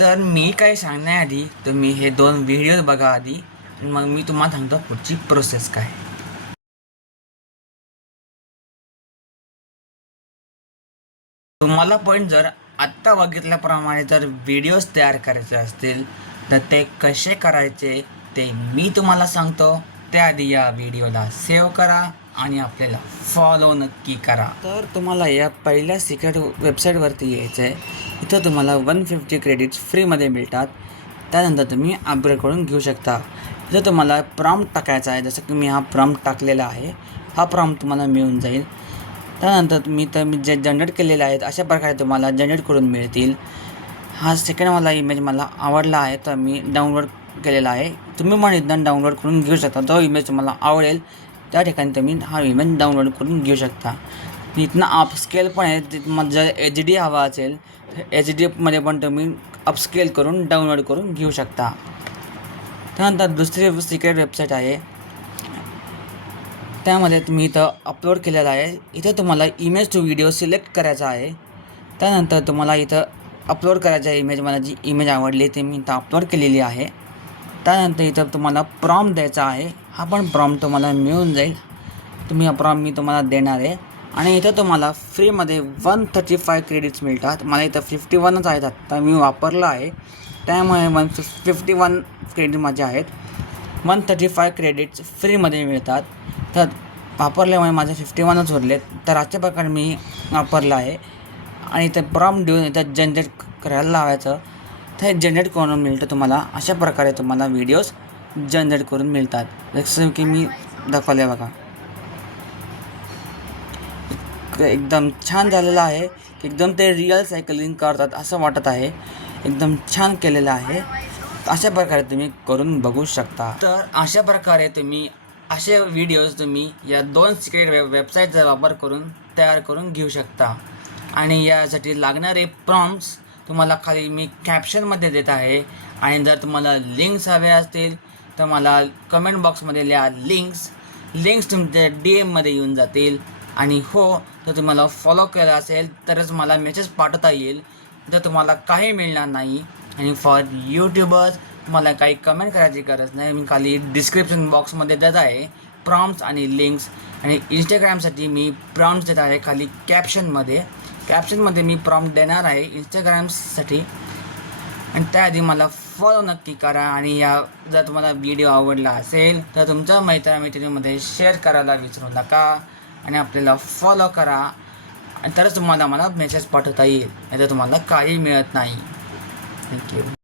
तर मी काय सांगण्याआधी तुम्ही हे 2 व्हिडिओ बघा आधी, मग मी तुम्हाला सांगतो पुढची प्रोसेस काय. तुम्हाला पण जर आत्ता बघितल्याप्रमाणे जर व्हिडिओज तयार करायचे असतील तर ते कसे करायचे ते मी तुम्हाला सांगतो. त्याआधी या व्हिडिओला सेव्ह करा आणि आपल्याला फॉलो नक्की करा. तर तुम्हाला या पहिल्या सिक्रेट वेबसाईटवरती यायचं आहे. इथं तुम्हाला 150 क्रेडिट्स फ्रीमध्ये मिळतात. त्यानंतर तुम्ही अपग्रेड करून घेऊ शकता. इथं तुम्हाला प्रॉम्प्ट टाकायचा आहे, जसं की मी हा प्रॉम्प्ट टाकलेला आहे. हा प्रॉम्प्ट तुम्हाला मिळून जाईल. त्यानंतर मी जे जनरेट केलेले आहेत अशा प्रकारे तुम्हाला जनरेट करून मिळतील. हा सेकंडवाला इमेज मला आवडला आहे तर मी डाउनलोड केलेला आहे. तुम्ही पण इथून डाउनलोड करून घेऊ शकता. जो इमेज तुम्हाला आवडेल त्या ठिकाणी तुम्ही हा इमेज डाउनलोड करून घेऊ शकता. इथनं अपस्केल पण आहे. तुम्हाला जर HD हवा असेल तर HDमध्ये पण तुम्ही अपस्केल करून डाउनलोड करून घेऊ शकता. त्यानंतर दुसरी सिक्रेट वेबसाईट आहे, त्यामध्ये तुम्ही इथं अपलोड केलेला आहे. इथं तुम्हाला इमेज टू व्हिडिओ सिलेक्ट करायचा आहे. त्यानंतर तुम्हाला इथं अपलोड करायचं आहे इमेज. मला जी इमेज आवडली ते मी इथं अपलोड केलेली आहे. त्यानंतर इथं तुम्हाला प्रॉम्प्ट द्यायचा आहे. हा पण प्रॉम्प्ट तुम्हाला मिळून जाईल. हा प्रॉम्प्ट मी तुम्हाला देणार आहे. आणि इथं तुम्हाला फ्रीमध्ये 135 क्रेडिट्स मिळतात. मला इथं 51च आहेत, आत्ता मी वापरलं आहे त्यामुळे 151 क्रेडिट माझे आहेत. 135 क्रेडिट्स फ्रीमध्ये मिळतात. तर वापरल्यामुळे माझे 51च उरलेत. तर अशा प्रकारे मी वापरलं आहे. आणि इथं प्रॉम्प्ट देऊन इथं जनरेट करायला लावायचं. तर जनरेट करून मिळतं तुम्हाला. अशा प्रकारे तुम्हाला व्हिडिओज जनरेट करून मिळतात, जसं की मी दाखवले बघा. एकदम छान झालेलं आहे. एकदम ते रिअल सायकलिंग करतात असं वाटत आहे. एकदम छान केलेलं आहे. अशा प्रकारे तुम्ही करून बघू शकता. तर अशा प्रकारे तुम्ही असे व्हिडिओज तुम्ही या 2 सिक्रेट वेबसाईटचा वापर करून तयार करून घेऊ शकता. आणि यासाठी लागणारे प्रॉम्प्ट्स तुम्हाला खाली मी कॅप्शनमध्ये देत आहे. आणि जर तुम्हाला लिंक्स हवे असतील तर मला कमेंट बॉक्समध्ये लिहा लिंक्स तुमच्या DMमध्ये येऊन जातील. आणि हो, तर तुम्हाला फॉलो केलं असेल तरच मला मेसेज पाठवता येईल, जर तुम्हाला काही मिळणार नाही. आणि फॉर यूट्यूबर्स तुम्हाला काही कमेंट करायची गरज नाही. मी खाली डिस्क्रिप्शन बॉक्समध्ये देत आहे प्रॉम्प्ट्स आणि लिंक्स. आणि इंस्टाग्रामसाठी मी प्रॉम्प्ट्स देत आहे खाली कॅप्शनमध्ये मी प्रॉम्प्ट देणार आहे इंस्टाग्रामसाठी. आणि त्याआधी मला फॉलो नक्की करा. आणि जर तुम्हाला व्हिडिओ आवडला असेल तर तुमच्या मैत्रिणीमध्ये शेअर करायला विसरू नका. आणि आपल्याला फॉलो करा, तरच तुम्हाला मला मेसेज पाठवता येईल, नाही तर तुम्हाला काही मिळत नाही. थँक्यू.